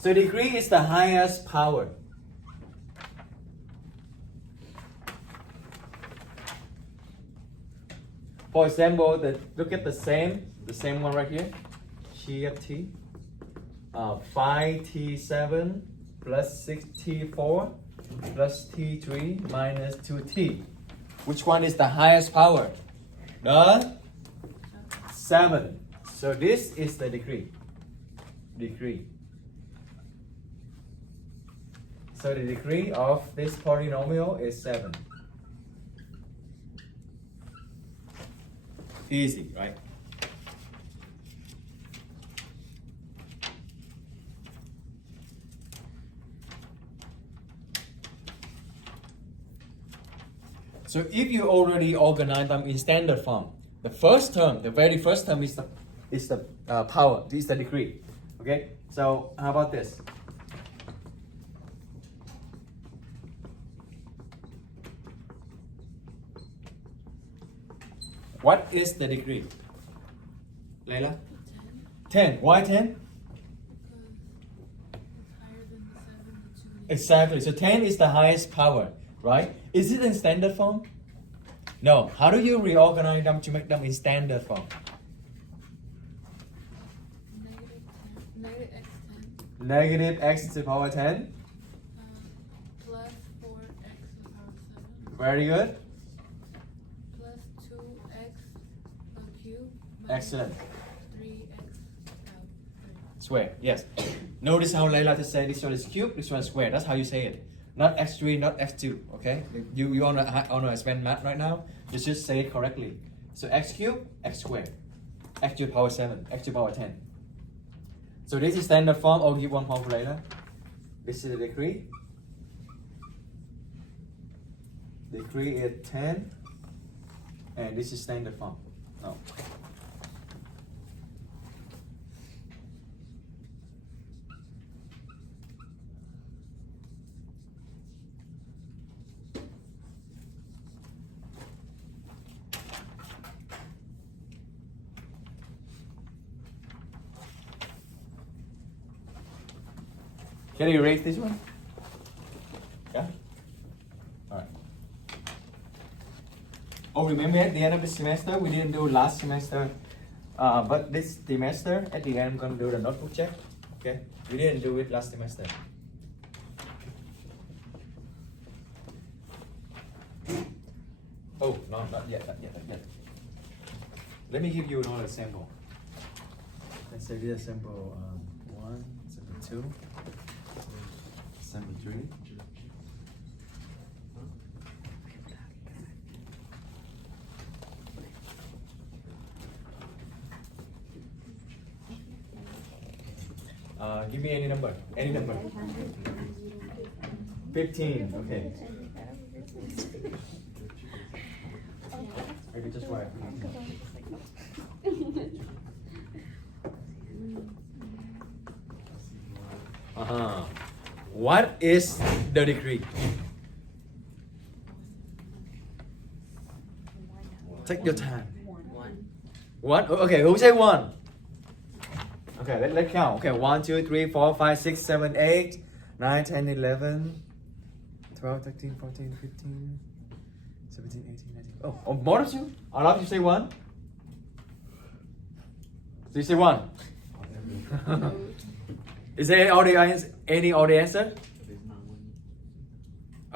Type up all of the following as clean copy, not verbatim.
So degree is the highest power. For example, look at the same one right here. GFT. 5t7 plus 6t4 plus t3 minus 2t. Which one is the highest power? The 7. So this is the degree. So the degree of this polynomial is 7. Easy, right? So if you already organize them in standard form, the first term, the very first term is the power, is the degree. Okay? So how about this? What is the degree? Layla? 10. Why 10? Exactly. So 10 is the highest power, right? Is it in standard form? No. How do you reorganize them to make them in standard form? Negative x to the power 10. Plus 4x to the power 7. Very good. Plus 2x cubed. Excellent. 3x Square, yes. Notice how Layla just said this one is cube, this one is square. That's how you say it. Not x3, not x2, okay? You wanna spend math right now? Just say it correctly. So x cubed, x squared. X to the power 7, x to the power 10. So this is standard form. I'll give one point for Layla. This is the degree. Degree is 10. And this is standard form. Oh. Can you erase this one? Yeah? Alright. Oh, remember at the end of the semester, we didn't do last semester. But this semester, at the end, I'm going to do the notebook check. Okay? We didn't do it last semester. Oh, no, not yet. Let me give you another sample. Let's say this sample 1, sample 2. Sample 3. Give me any number. 15. Okay. Maybe just write. What is the degree? Take your time. 1. Okay, who say 1? Okay, let's count. Okay, 1, 2, 3, 4, 5, 6, 7, 8, 9, 10, 11, 12, 13, 14, 15, 17, 18, 19. Oh, more of you? All of you say 1? So you say 1? Is there any other answer?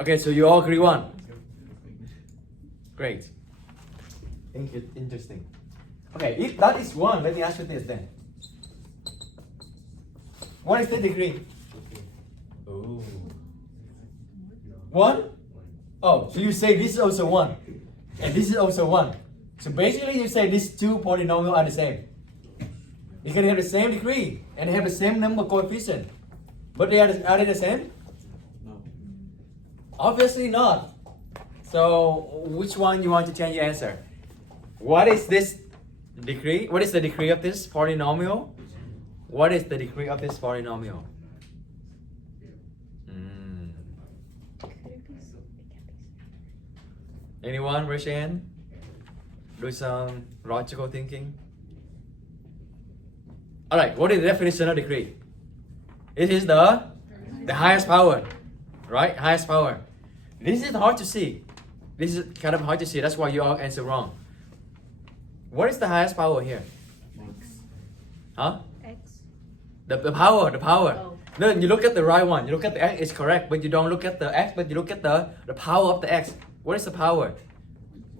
Okay, so you all agree 1? Great. Interesting. Okay, if that is 1, let me ask you this then. What is the degree? Oh. 1? Oh, so you say this is also 1. And this is also 1. So basically you say these two polynomials are the same. Because they have the same degree and they have the same number coefficient. But are they the same? No. Obviously not. So which one you want to change your answer? What is this degree? What is the degree of this polynomial? What is the degree of this polynomial? Anyone raise your hand? Do some logical thinking. Alright, what is the definition of degree? It is the highest power, right? Highest power. This is hard to see. This is kind of hard to see. That's why you all answer wrong. What is the highest power here? Huh? X. The power. Oh. No, you look at the right one. You look at the x, it's correct, but you don't look at the x, but you look at the power of the x. What is the power?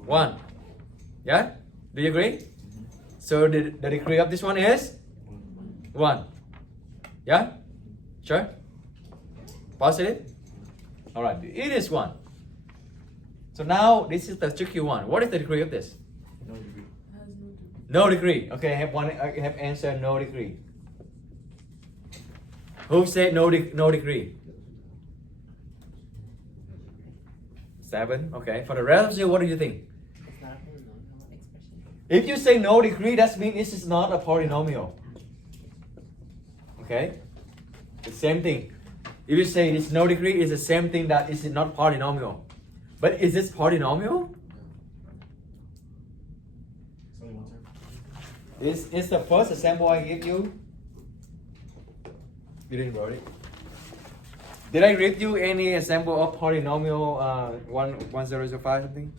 1. Yeah? Do you agree? So the degree of this one is 1. Yeah? Sure? Positive? Alright, it is 1. So now this is the tricky one. What is the degree of this? No degree. Has no degree. No degree. Okay, I have answered no degree. Who said no degree? 7. Okay. For the rest of you, what do you think? It's not a polynomial expression. If you say no degree, that means this is not a polynomial. Okay? The same thing. If you say it's no degree, it's the same thing that it's not polynomial. But is this polynomial? It's only one term. Is the first example I give you? You didn't write it. Did I read you any example of polynomial 1005 something?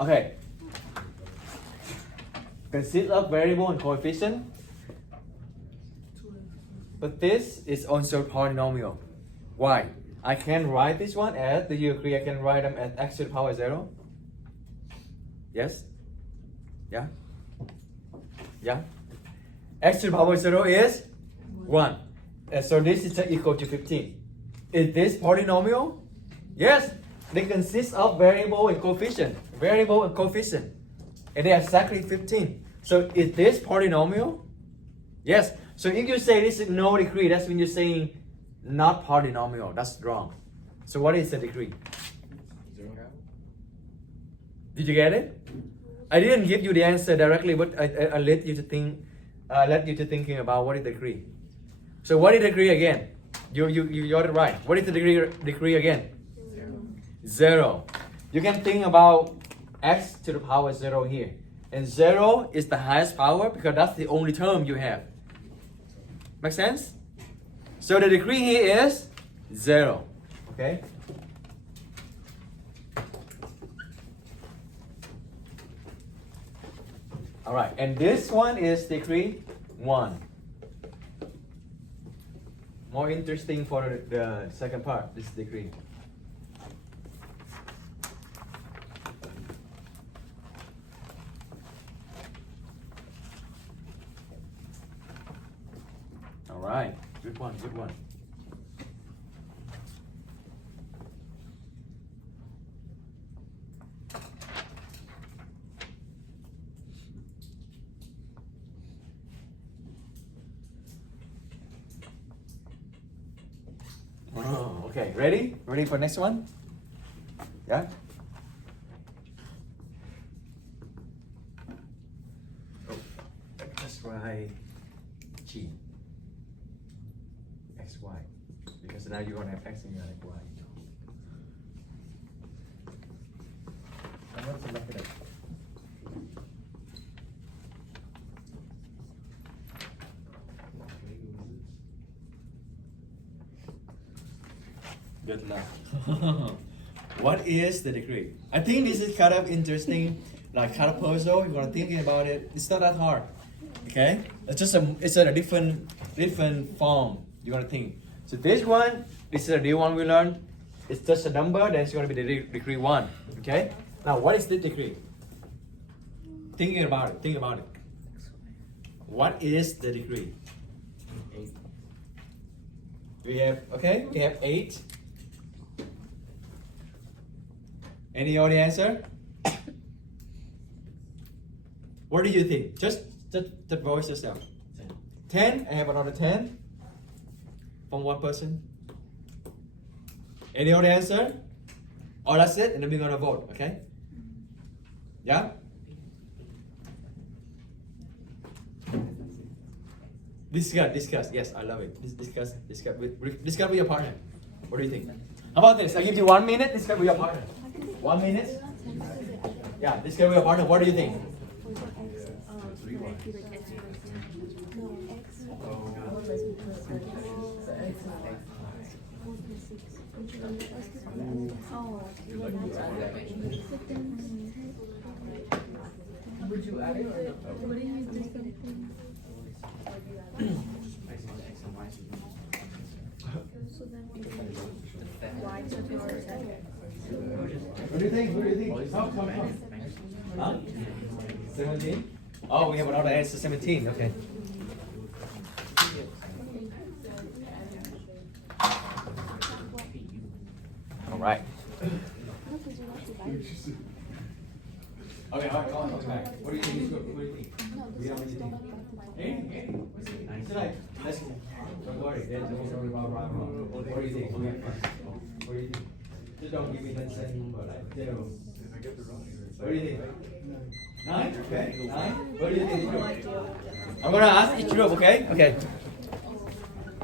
Okay. Consists of variable and coefficient. But this is also polynomial. Why? I can write this one as, do you agree I can write them as x to the power 0? Yes? Yeah? Yeah? X to the power 0 is 1. So this is equal to 15. Is this polynomial? Yes. They consist of variable and coefficient. Variable and coefficient. And they are exactly 15. So is this polynomial? Yes. So if you say this is no degree, that's when you're saying not polynomial. That's wrong. So what is the degree? 0. Did you get it? I didn't give you the answer directly, but I let you to think. Let you to thinking about what is the degree. So what is the degree again? You got it right. What is the degree again? 0. You can think about x to the power 0 here. And 0 is the highest power because that's the only term you have. Make sense? So the degree here is 0. Okay? Alright, and this one is degree 1. More interesting for the second part, this degree. Alright, good one, good one. Oh, okay, ready? Ready for next one? Yeah? Oh, let's try G. X, Y. Because now you're going to have X and you're going to have Y. I'm not selected. Good luck. What is the degree? I think this is kind of interesting, like kind of puzzle. You're gonna thinking about it. It's not that hard. Okay? It's just it's a different form. You're gonna think. So this one, this is a new one we learned. It's just a number, then it's gonna be the degree 1. Okay? Now what is the degree? Thinking about it, think about it. What is the degree? 8. We have 8. Any other answer? What do you think? Just voice yourself. 10. I have another 10 from one person. Any other answer? Oh, that's it, and then we're gonna vote. Okay? Yeah. Discuss. Yes, I love it. Discuss with your partner. What do you think? How about this? I give you 1 minute. Discuss with your partner. 1 minute. Yeah, discuss with your partner. What do you think? It's 3 1. No, X Would you add it or no? What do you think? X and Y should be. So then Y to the power of 10. What do you think? What do you think? Come. Huh? 17? Oh, we have another answer, 17. Okay. All right. Okay, all right, come back. What do you think is good? What do you think? We don't really think. Anything. Tonight, let's go. Don't worry. Don't worry about wrong. What do you think? What do you think? Just don't give me that same number like 0. What do you think? 9? Okay. 9? What do you think? I'm gonna ask each group, okay? Okay.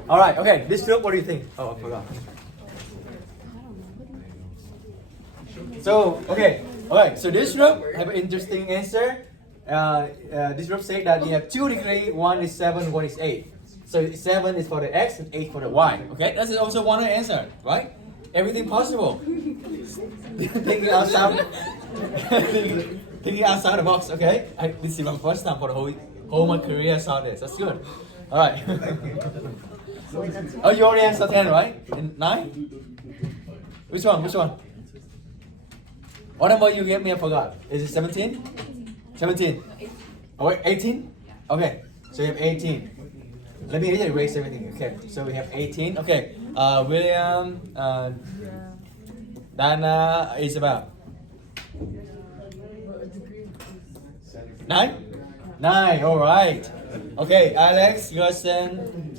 All right. Okay. This group, what do you think? Oh, I forgot. So, okay. Alright, so this group have an interesting answer. This group said that you have 2 degrees, 1 is 7, 1 is 8. So 7 is for the x and 8 for the y. Okay, that's also one answer, right? Everything possible. Thinking outside, thinking outside the box. Okay, this is my first time for the whole my career I saw this. That's good. Alright. Oh, you already answered 10, right? And 9? Which one? Which one? What number you gave me? I forgot. Is it 17? 17. Oh, wait, 18? Okay, so you have 18. Let me erase everything. Okay, so we have 18. Okay, William, Dana, Isabel. 9? 9, all right. Okay, Alex, Gerson,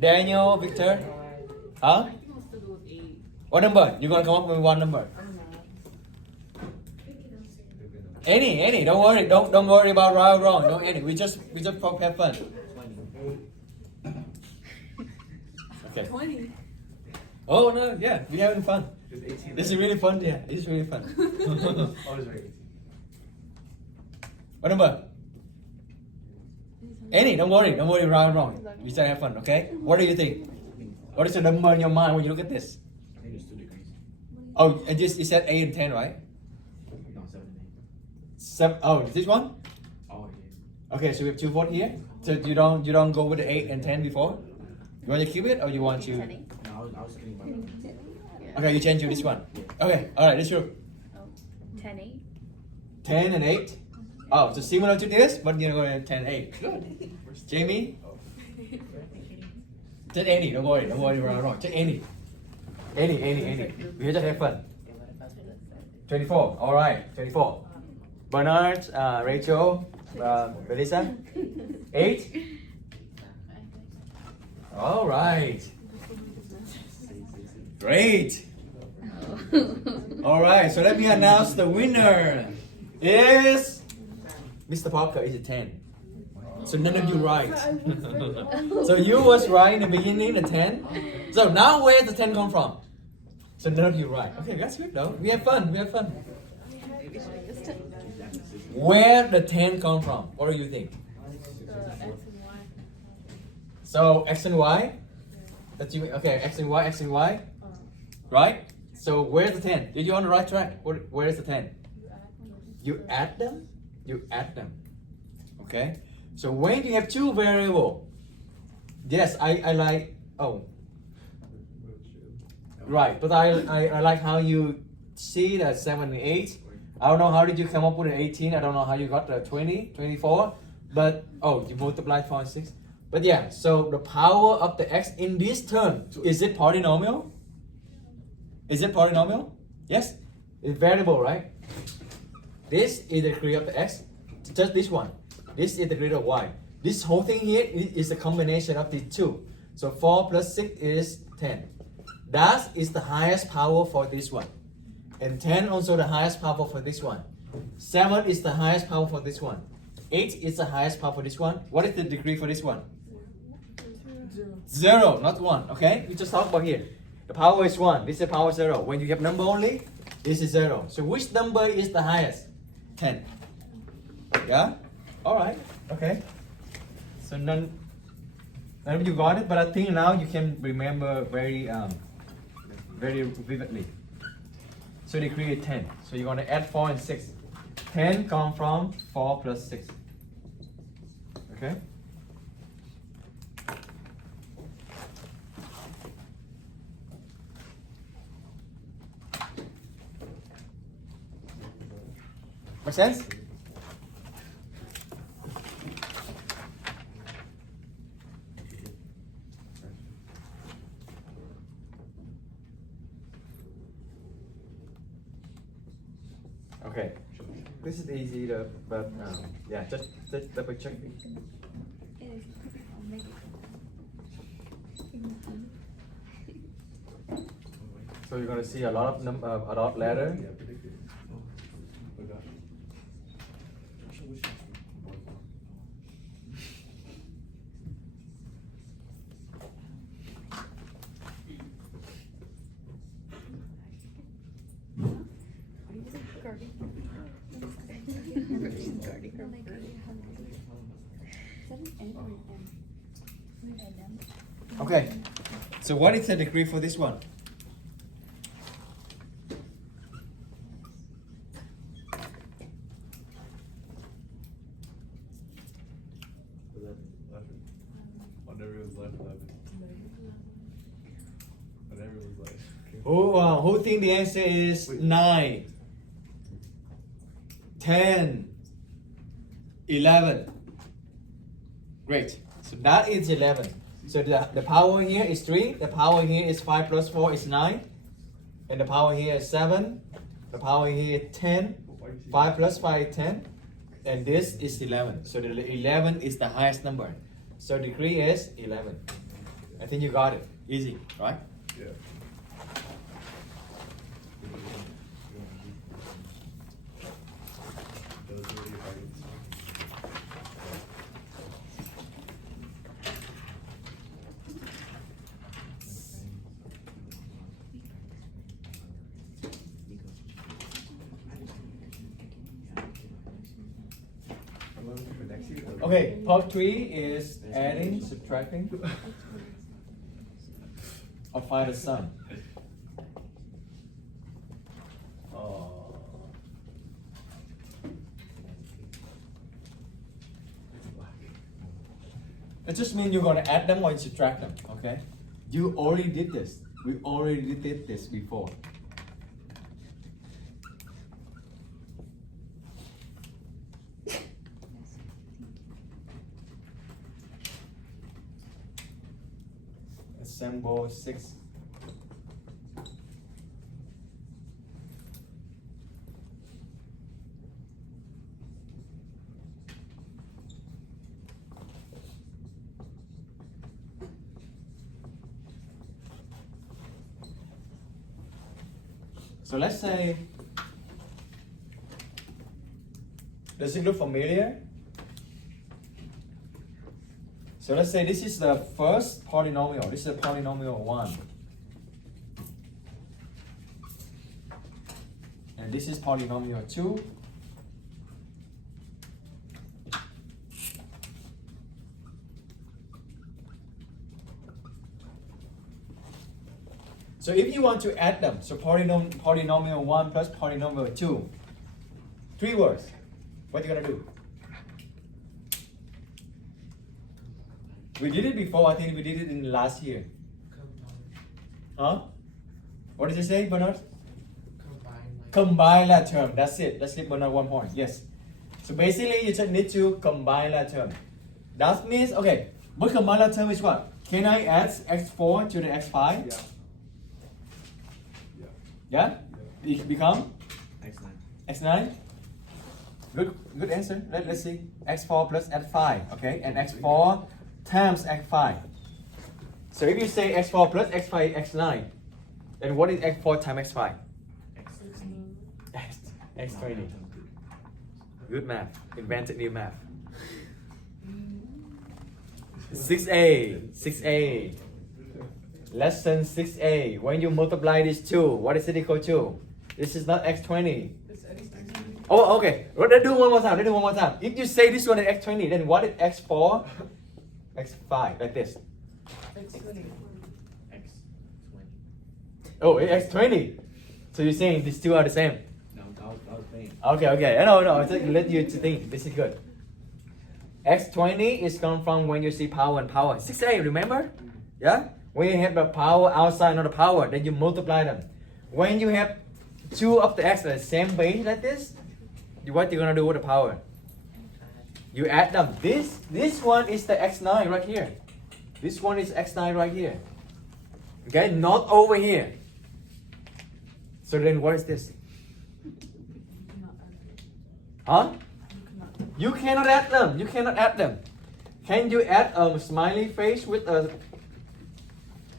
Daniel, Victor. Huh? What number? You're gonna come up with one number. Any. Don't worry. Don't worry about right or wrong. No, any. We just have fun. Okay. 20. Oh no, yeah, we're having fun. This is really fun. Yeah, it's really fun. Always right. What number? Any. Don't worry. Don't worry right or wrong. We just have fun. Okay. What do you think? What is the number in your mind when you look at this? I think it's 2 degrees. Oh, and just you said 8 and 10, right? No, 7 and 7. Oh, this one? 8. Oh, yeah. Okay, so we have 2 votes here. So you don't go with the 8 and 10 before? You want to keep it or you want to? No, I was kidding about that. Okay, you change to this one. Okay, all right, this group. 10, 8. 10 and 8. Oh, so similar to this, but you're going to 10, 8. Good. Jamie? Take any. Don't worry wrong. Take any. Any. We just have fun. 24. All right, 24. Bernard, Rachel, Melissa. 8. All right. Great. All right. So let me announce the winner. Is Mr. Parker. Is it 10? So none of you right. So you was right in the beginning, the 10. So now where does the 10 come from? So none of you right. Okay, that's good though. We have fun. Where the 10 come from? What do you think? X and Y. So x and y. That you okay? X and y. Right. So where's the 10? You're on the right track. Where is the 10? You add them. Okay. So when you have 2 variables, yes, I like. Oh. Right, but I like how you see that 7 and 8. I don't know how did you come up with an 18. I don't know how you got the 20, 24. But, oh, you multiplied 4 and 6. But yeah, so the power of the x in this term, is it polynomial? Is it polynomial? Yes? It's variable, right? This is the degree of the x. Just this one. This is the degree of y. This whole thing here is a combination of these two. So 4 plus 6 is 10. That is the highest power for this one. And 10 also the highest power for this one. 7 is the highest power for this one. 8 is the highest power for this one. What is the degree for this one? 0, not 1. Okay? We just talk about here. The power is 1. This is power 0. When you have number only, this is 0. So which number is the highest? 10. Yeah? Alright. Okay. So none. Now you got it, but I think now you can remember very vividly. So degree is 10. So you're gonna add 4 and 6. 10 come from 4 plus 6. Okay? Make sense? Okay, this is easy, but yeah, just double check. So you're gonna see a lot of a lot of letter. Okay, so what is the degree for this one? Whatever was left, 11. Whatever was left. Who think the answer is 9, 10, 11? Great. So that is 11. So the power here is 3. The power here is 5 plus 4 is 9. And the power here is 7. The power here is 10. 5 plus 5 is 10. And this is 11. So the 11 is the highest number. So degree is 11. I think you got it. Easy, right? Yeah. Those were your targets. Okay, part 3 is adding, subtracting, or find the sum. It just means you're going to add them or subtract them, okay? You already did this. We already did this before. Assemble 6. So let's say, does it look familiar? So let's say this is the first polynomial. This is a polynomial 1. And this is polynomial 2. So if you want to add them, so polynomial 1 plus polynomial 2, 3 words, what are you going to do? We did it before, I think we did it in last year. Huh? What did you say, Bernard? Combine that term, that's it. Let's give Bernard 1 point, yes. So basically you just need to combine that term. That means, okay, what combine that term is what? Can I add x4 to the x5? Yeah. Yeah? It become? X9. X9? Good answer. Let's see. X4 plus x5, okay? And x4 times x5. So if you say x4 plus x5 x9, then what is x4 times x5? X20. Good math. Invented new math. 6a. Lesson 6a. When you multiply these two, what is it equal to? This is not x20. Oh, okay. Let's do one more time. If you say this one is x20, then what is x4? x5, like this. X20. X20. Oh, x20. So you're saying these two are the same? No, that was playing. Okay. No. I just let you to think. This is good. X20 is come from when you see power and power. 6a, remember? Yeah? When you have the power outside, not the power, then you multiply them. When you have two of the x at the same base like this, what you're gonna do with the power? You add them. This one is the x9 right here. This one is x9 right here. Okay, not over here. So then what is this? Huh? You cannot add them. You cannot add them. Can you add a smiley face with a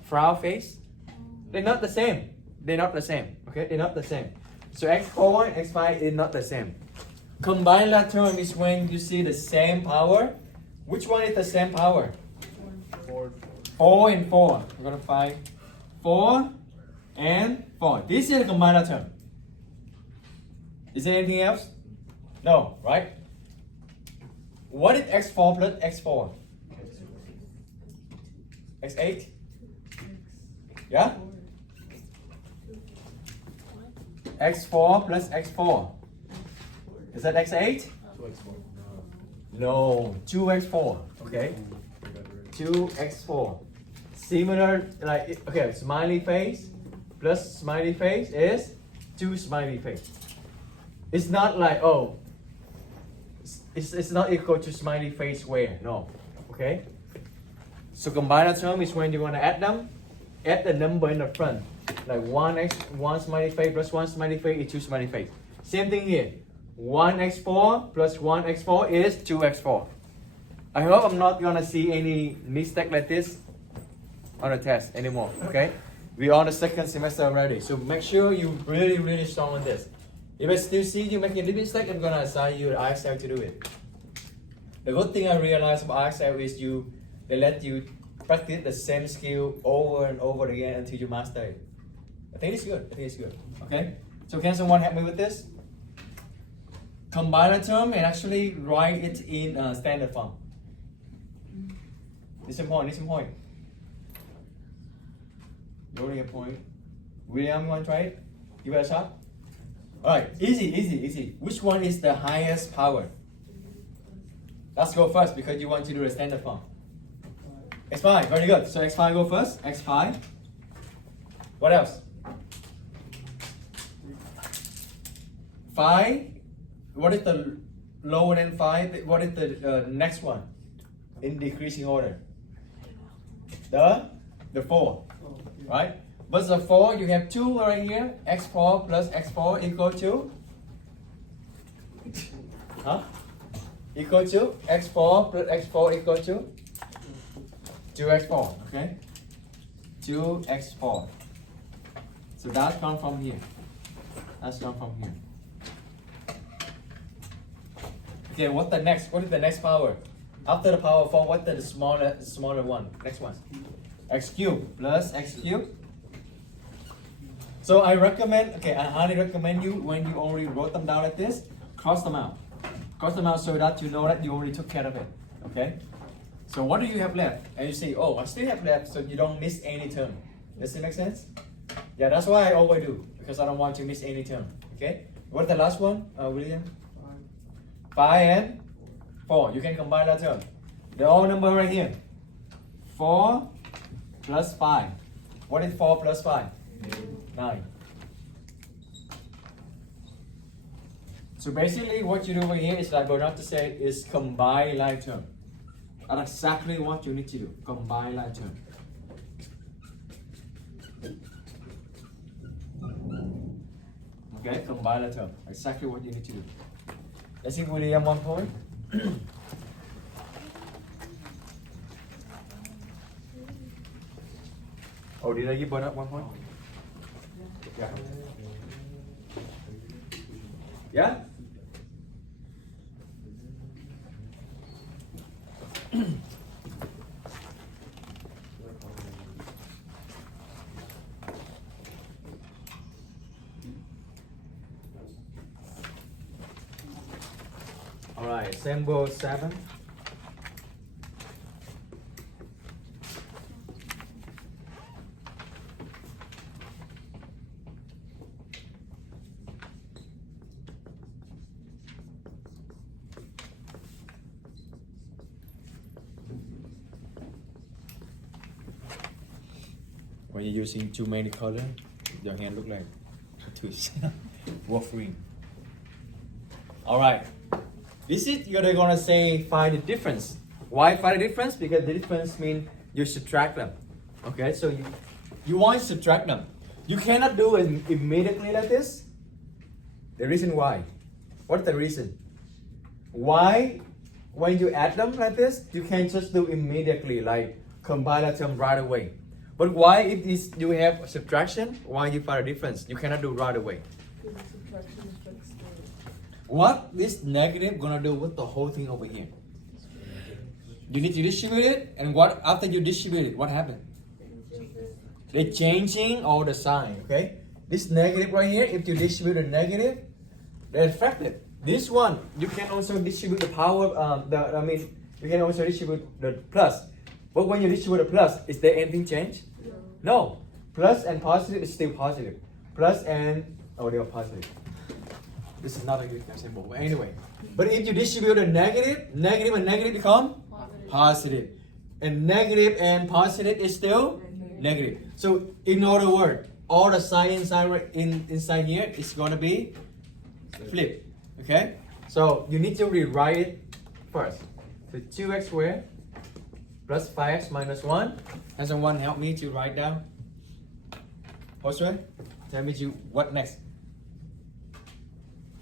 frown face? They're not the same. They're not the same. Okay, they're not the same. So x4 and x5 is not the same. Combined lateral term is when you see the same power. Which one is the same power? 4 and 4. We're gonna find 4 and 4. This is the combined lateral term. Is there anything else? No, right? What is x4 plus x4? x8? Yeah? x4 plus x4. Is that x8? 2x4. No, 2x4. Okay? 2x4. Similar, like, okay, smiley face plus smiley face is 2 smiley face. It's not like, oh, it's not equal to smiley face square. No. Okay? So combined term is when you want to add them, add the number in the front. Like 1 smiley face plus 1 smiley face is 2 smiley face. Same thing here. 1x4 plus 1x4 is 2x4. I hope I'm not gonna see any mistake like this on the test anymore. Okay? We're on the second semester already, so make sure you really strong on this. If I still see you making this mistake, I'm gonna assign you the IXL to do it. The good thing I realized about IXL is they let you practice the same skill over and over again until you master it. I think it's good. Okay? So can someone help me with this? Combine a term and actually write it in standard form. Listen point. You already have a point. William, you want to try it? Give it a shot. Alright, easy. Which one is the highest power? Let's go first because you want to do the standard form. x5, very good. So x5 go first. x5. What else? 5. What is the lower than 5? What is the next one in decreasing order? The 4, right? But the 4, you have 2 right here. x4 plus x4 equal to? Equal to x4 plus x4 equal to? 2x4, okay? 2x4. So that comes from here. Okay, what's the next? What is the next power? After the power of 4, what's the smaller one? Next one. X cubed plus x cubed. So I highly recommend you when you already wrote them down like this, cross them out. Cross them out so that you know that you already took care of it. Okay? So what do you have left? And you say, oh, I still have left, so you don't miss any term. Does it make sense? Yeah, that's why I always do, because I don't want to miss any term. Okay? What's the last one, William? 5 and 4. You can combine that term. The whole number right here. 4 plus 5. What is 4 plus 5? 9. So basically what you do over here is, like Bernard to say, is combine like term. That's exactly what you need to do. Combine like term. Okay, combine like term. Exactly what you need to do. Let's see William 1 point. Oh, did I give Bernard 1 point? Yeah. Yeah? Alright, sample 7. When you're using too many color, your hand look like a tooth. Wolverine. All right. This is you're gonna say find the difference. Why find the difference? Because the difference means you subtract them. Okay, so you want to subtract them. You cannot do it immediately like this. The reason why? What's the reason? Why when you add them like this, you can just do immediately, like combine the term right away. But why if this you have subtraction, why you find a difference? You cannot do right away. Because the subtraction affects the... What this negative gonna do with the whole thing over here? You need to distribute it, and what after you distribute it, what happened? They're changing all the sign, okay? This negative right here, if you distribute a negative, they're affected. This one, you can also distribute the power, you can also distribute the plus. But when you distribute the plus, is there anything change? No. Plus and positive is still positive. Plus and, oh, they are positive. This is not a good example, but anyway. But if you distribute a negative, negative and negative become positive. And negative and positive is still negative. So in other words, all the sign inside here is going to be flipped. Okay? So you need to rewrite it first. So 2x squared plus 5x minus 1. Has someone help me to write down? Josue, tell me what next?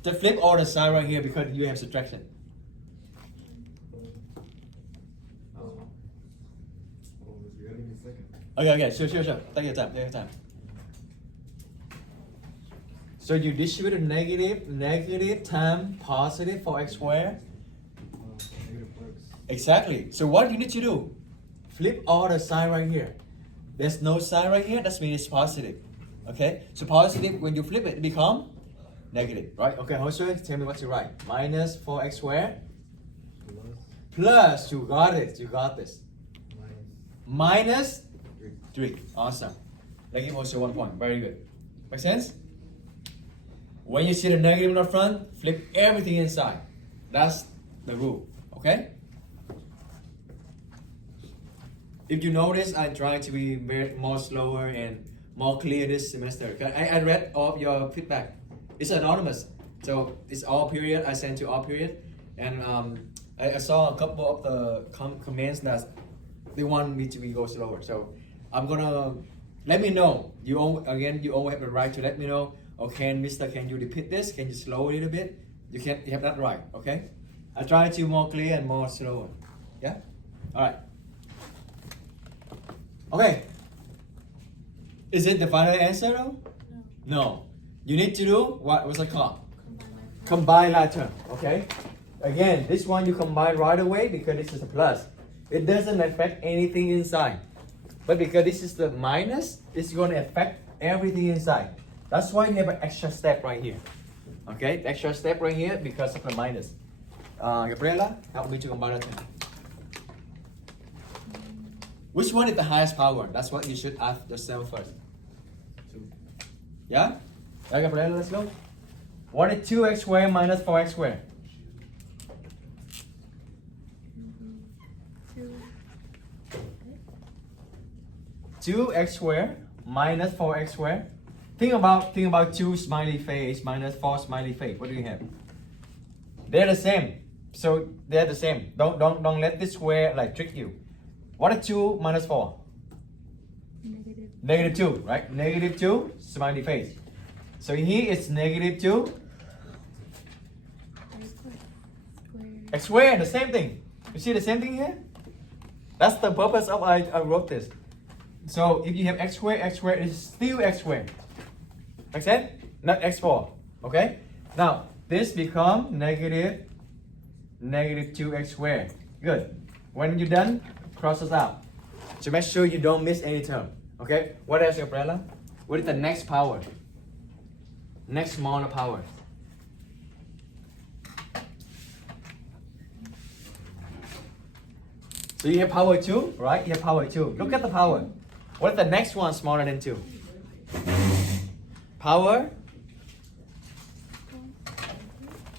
To flip all the sign right here because you have subtraction. Okay, sure. Take your time. So you distribute a negative times positive for x squared. Exactly. So what you need to do? Flip all the sign right here. There's no sign right here, that means it's positive. Okay? So positive, when you flip it, it become negative, right? Okay, Josue, tell me what to write. Minus 4x squared. Plus, you got this. Minus 3. Awesome. That gives also 1 point. Very good. Make sense? When you see the negative in the front, flip everything inside. That's the rule. Okay? If you notice, I'm trying to be more slower and more clear this semester. I read all your feedback. It's anonymous. So it's all period. I sent to all period. And I saw a couple of the comments that they want me to go slower. So I'm gonna let me know. You always have the right to let me know. Okay, Mister, can you repeat this? Can you slow a little bit? You have that right. Okay. I try to more clear and more slower. Yeah. All right. Okay. Is it the final answer though? No. You need to do what's it called? Combine later. Okay. Again, this one you combine right away because this is a plus. It doesn't affect anything inside. But because this is the minus, it's going to affect everything inside. That's why you have an extra step right here. Okay, the extra step right here because of the minus. Gabriela, help me to combine it. Which one is the highest power? That's what you should ask yourself first. 2. Yeah? Yeah, Gabriela, let's go. What is 2x squared minus 4x squared? 2x squared minus 4x squared. Think about 2 smiley face minus 4 smiley face. What do you have? They're the same. So they're the same. Don't let this square like trick you. What is 2 minus 4? Negative 2, right? Negative 2 smiley face. So here it's negative 2 x squared, the same thing. You see the same thing here? That's the purpose of I wrote this. So if you have x squared is still x squared. Make sense? Not x4. Okay? Now this become negative 2x squared. Good. When you're done, cross this out. So make sure you don't miss any term. Okay? What else, Gabriela? What is the next power? Next smaller power. So you have power 2, right? You have power 2. Look at the power. What is the next one smaller than 2? Power.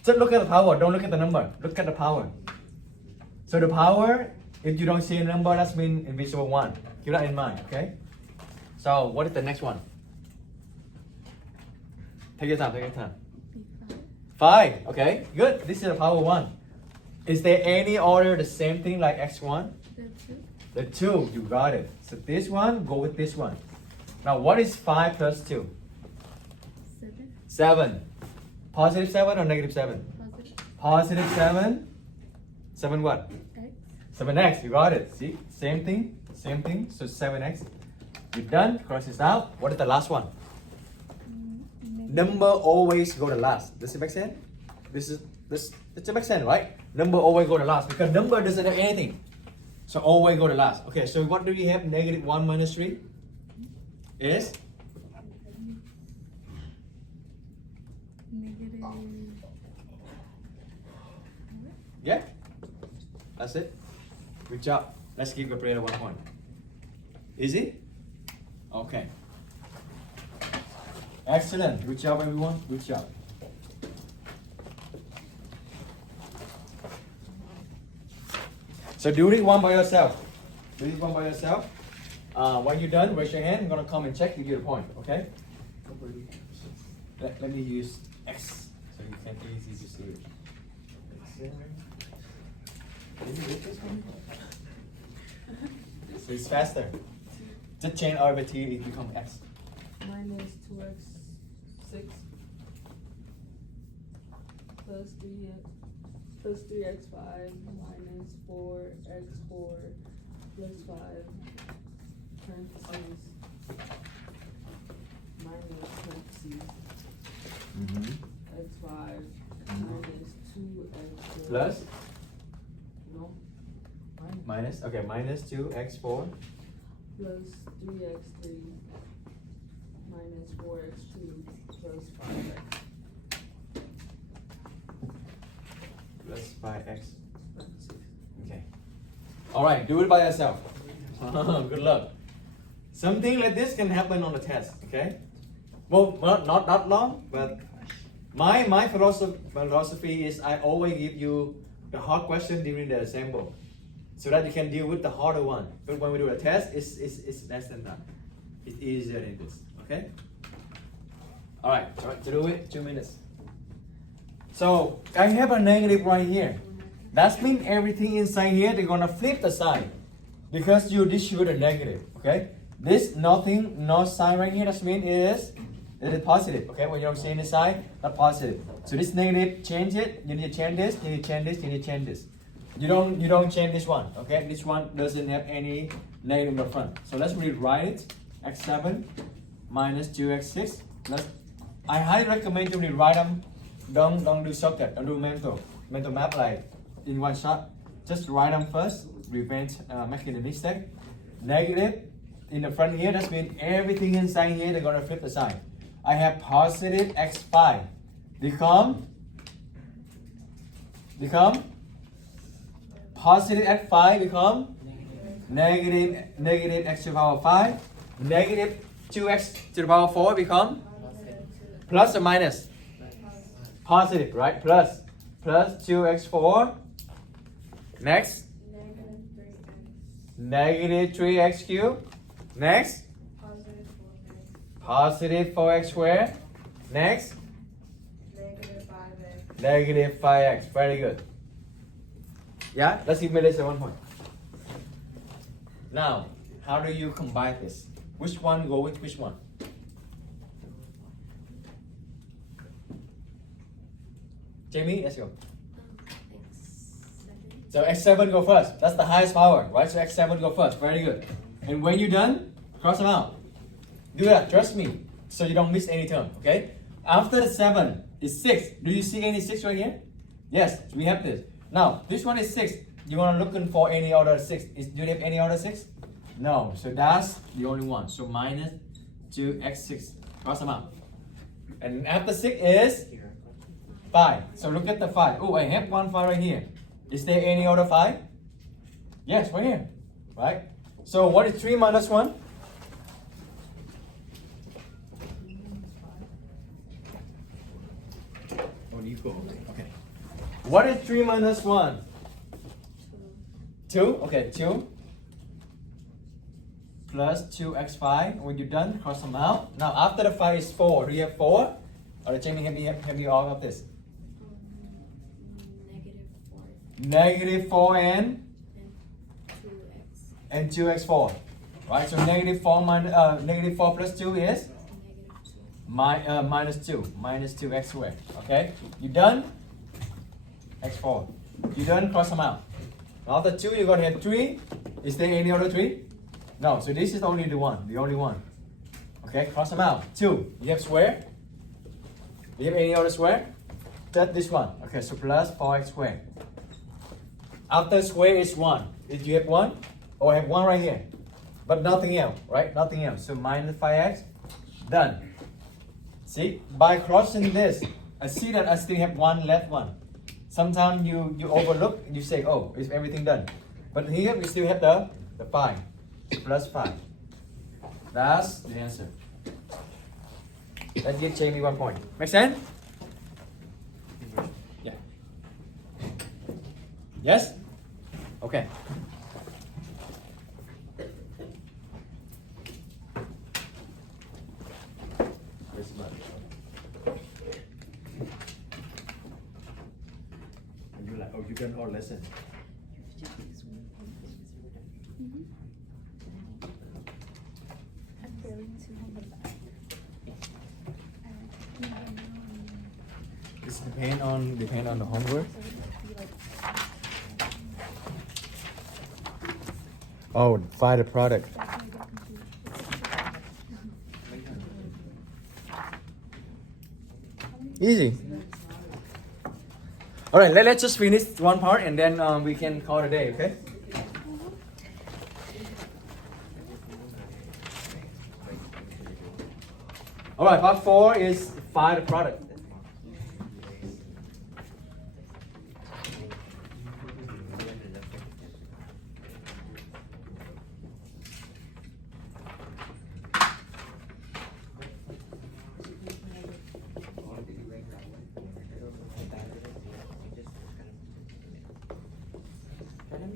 Just look at the power. Don't look at the number. Look at the power. So the power, if you don't see a number, that's mean invisible 1. Keep that in mind, okay? So what is the next one? Take your time, take your time. Be 5. 5, okay, good. This is the power 1. Is there any order the same thing like x1? The 2. The 2, you got it. So this one, go with this one. Now what is 5 plus 2? 7. 7. Positive 7 or negative 7? Positive. Positive 7. 7 what? X. 7x, you got it. See, same thing. So 7x. You're done, cross this out. What is the last one? Negative. Number always go to last. Does it make sense? This it makes sense, right? Number always go to last because number doesn't have anything. So always go to last. Okay, so what do we have? Negative 1 minus 3 is? Negative. Yeah? That's it. Good job. Let's give Gabriela 1 point. Easy? Okay. Excellent. Good job, everyone. Good job. So do it one by yourself. Do it one by yourself. When you're done, raise your hand. I'm gonna come and check, give you the point. Okay? Let me use X so you can easy to see it. Can you read this one? So it's faster. Just change R by T, it becomes X. Minus 2x 6 plus 3x 5 minus 4x4 plus 5 parentheses minus parentheses x5 minus 2x4 Plus? no Minus? Okay, minus 2x4 plus 3x3 minus 4x2 plus 5x plus 5x. parentheses. Okay. Alright, do it by yourself. Good luck. Something like this can happen on the test, okay? Well, not long, but my philosophy is I always give you the hard question during the sample so that you can deal with the harder one. But when we do a test, it's less than that. It's easier than this, okay? Alright, try to do it, 2 minutes. So I have a negative right here. That means everything inside here, they're gonna flip the sign because you distribute a negative, okay? This nothing, no sign right here, that means it is positive, okay? When you're seeing this side, not positive. So this negative, change it, you need to change this, you need to change this, you need to change this. You don't change this one, okay? This one doesn't have any negative in the front. So let's rewrite it. X7 minus 2x6. I highly recommend you rewrite them. Don't do shortcut, don't do mental map like in one shot. Just write them first, prevent making a mistake. Negative in the front here, that means everything inside here, they're gonna flip the sign. I have positive x5 become positive x5 become negative x to the power 5. Negative 2x to the power 4 become plus or minus? Positive, right? Plus 2x4. Next. Negative 3x cubed. Next. Positive 4x squared. Next. Negative 5x. Very good. Yeah, let's give Melissa 1 point. Now, how do you combine this? Which one go with which one? Jamie, let's go. X7. So x7 go first. That's the highest power, right? So x7 go first. Very good. And when you're done, cross them out. Do that, trust me, so you don't miss any term, okay? After the 7 is 6. Do you see any 6 right here? Yes, we have this. Now, this one is 6. You want to looking for any other 6. Do you have any other 6? No, so that's the only one. So minus 2x6. Cross them out. And after 6 is 5. So look at the 5. Oh, I have one 5 right here. Is there any other 5? Yes, right here. Right? So what is 3 minus 1? Oh, equal. Okay. What is 3 minus 1? 2? Okay, 2. plus 2x5. When you're done, cross them out. Now after the 5 is 4. Do you have 4? Or Jamie, have you all of this? Negative 4 Negative 4 and and 2x. 2x4. Right, so negative 4 negative 4 plus 2 is? Negative 2. Minus 2 x squared. Okay, you done? x4. You done? Cross them out. After 2, you're going to have 3. Is there any other 3? No, so this is only the only one. Okay, cross them out. 2. You have square? Do you have any other square? Just this one. Okay, so plus 4x squared. After square is 1. If you have 1, or I have 1 right here. But nothing else, right? Nothing else. So minus 5x. Done. See, by crossing this, I see that I still have one left one. Sometimes you overlook, you say, oh, is everything done? But here we still have the 5, plus 5. That's the answer. That gives Jamie 1 point. Make sense? Yeah. Yes? Okay. And you're like, oh, you done all lesson. I'm failing to hold it back. It's depend on the homework. Oh, find the product. Easy. All right, let's just finish one part and then we can call it a day, okay? All right, part 4 is find the product.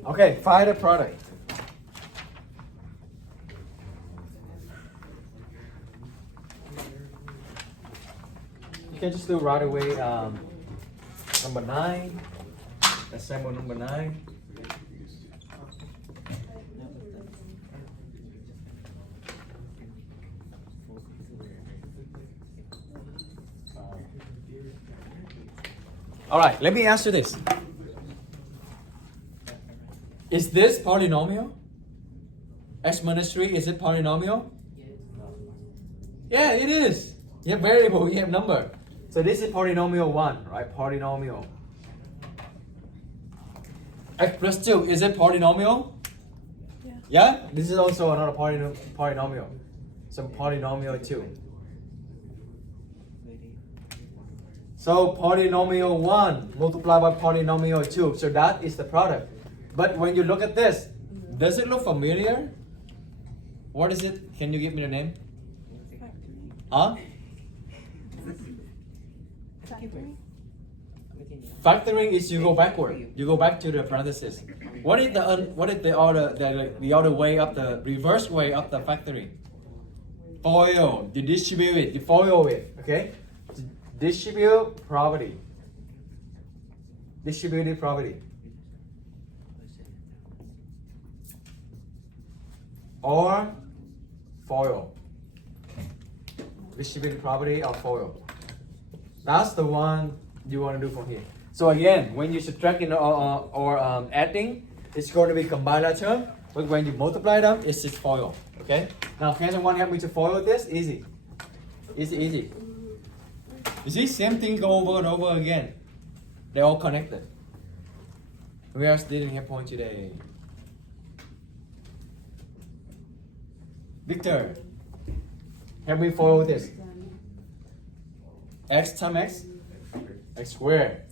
Okay, find a product. You can just do right away number 9. Example number 9. All right, let me ask you this. Is this polynomial? X minus 3, is it polynomial? Yeah, it is. You have variable, you have number. So this is polynomial 1, right? Polynomial. X plus 2, is it polynomial? Yeah. Yeah? This is also another polynomial. So polynomial 2. So polynomial 1 multiplied by polynomial 2. So that is the product. But when you look at this, does it look familiar? What is it? Can you give me the name? Huh? Factoring? Factoring is you go backward. You go back to the parenthesis. What is the other way up, the reverse way up the factoring? FOIL. You distribute it. You FOIL it. Okay. Distribute property. Distributive property. Or FOIL. Distributive property or FOIL. That's the one you want to do from here. So again, when you subtract or adding, it's going to be combined term. But when you multiply them, it's just FOIL. Okay? Now, can someone help me to FOIL this? Easy. Easy. You see, same thing go over and over again. They're all connected. We are still have point today. Victor, help me follow this. X times x squared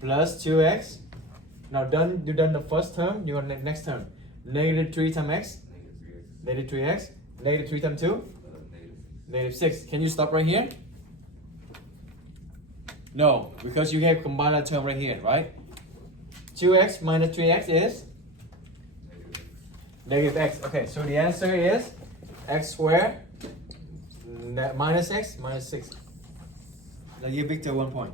plus 2x. Now you done the first term, you want the next term. Negative 3 times x. Negative 3x. Negative 3 times 2. Negative 6. Can you stop right here? No, because you have combined term right here, right? 2x minus 3x is Negative x. Okay, so the answer is x squared minus x minus 6. Now give Victor 1 point.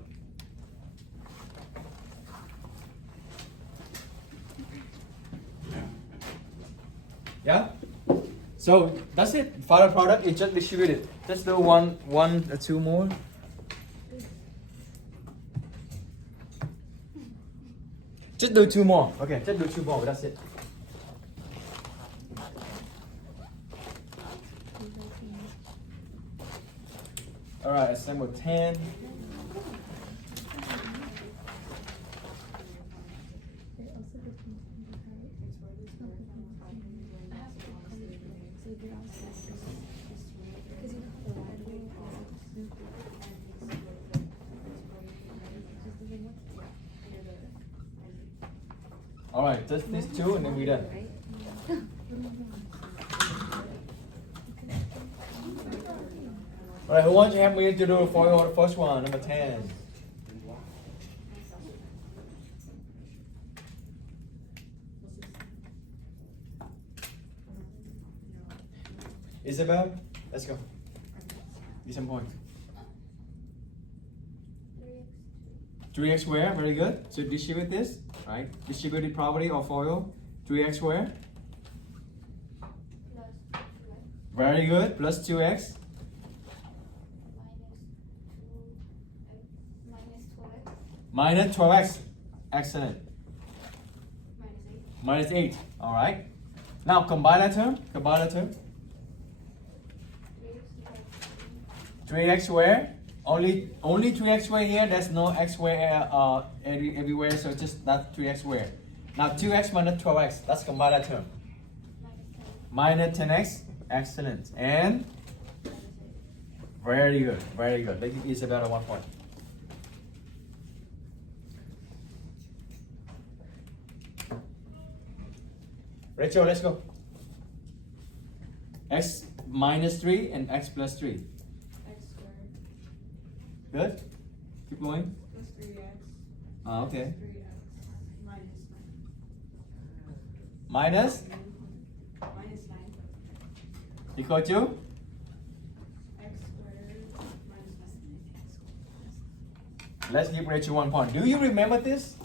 Yeah? So that's it. Final product is just distributed. Just do one or two more. Just do 2 more. Okay, just do 2 more, but that's it. Alright, assemble 10. Alright, just these 2 and then we're done. Alright, who wants to help me to do for the first one, number 10? Isabel, let's go. Give some points. 3x squared, very good. So distribute this, right? Distributive property of FOIL. 3x squared. Very good. Plus 2x. Minus 12x. Excellent. Minus 8. All right. Now combine that term. Combine that term. 3x squared. Only 3x squared here. There's no x squared everywhere. So just that 3x squared. Now 2x minus 12x. Let's combine that term. Minus 10x. Excellent. And very good. Very good. Let's give Isabella 1 point. Rachel, let's go. X minus 3 and x plus 3. X squared Good? Keep going. plus 3x. Okay. 3x minus 9. Minus Minus 9. equal to? X squared minus 9. Let's give Rachel 1 point. Do you remember this?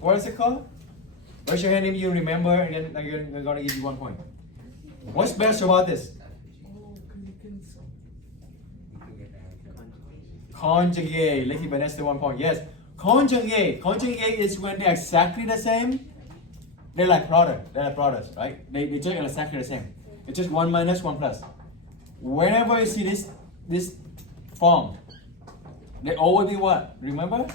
What is it called? Raise your hand if you remember, and then I'm gonna give you 1 point. What's best about this? Conjugate. Let's give Vanessa 1 point. Yes. Conjugate. Conjugate is when they're exactly the same. They're like product. They're like products, right? They just are exactly the same. It's just 1 minus 1 plus. Whenever you see this form, they always be what? Remember?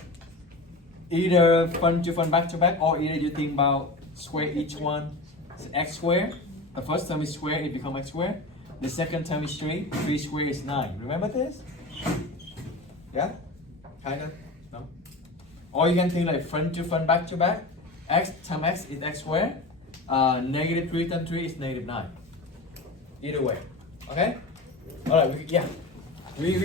Either front to front, back to back, or either you think about square each one. It's x squared. The first term is square, it becomes x squared. The second term is 3. 3 squared is 9. Remember this? Yeah? Kinda? No? Or you can think like front to front, back to back. X times x is x squared. Negative 3 times 3 is negative 9. Either way. Okay? Alright, yeah. We got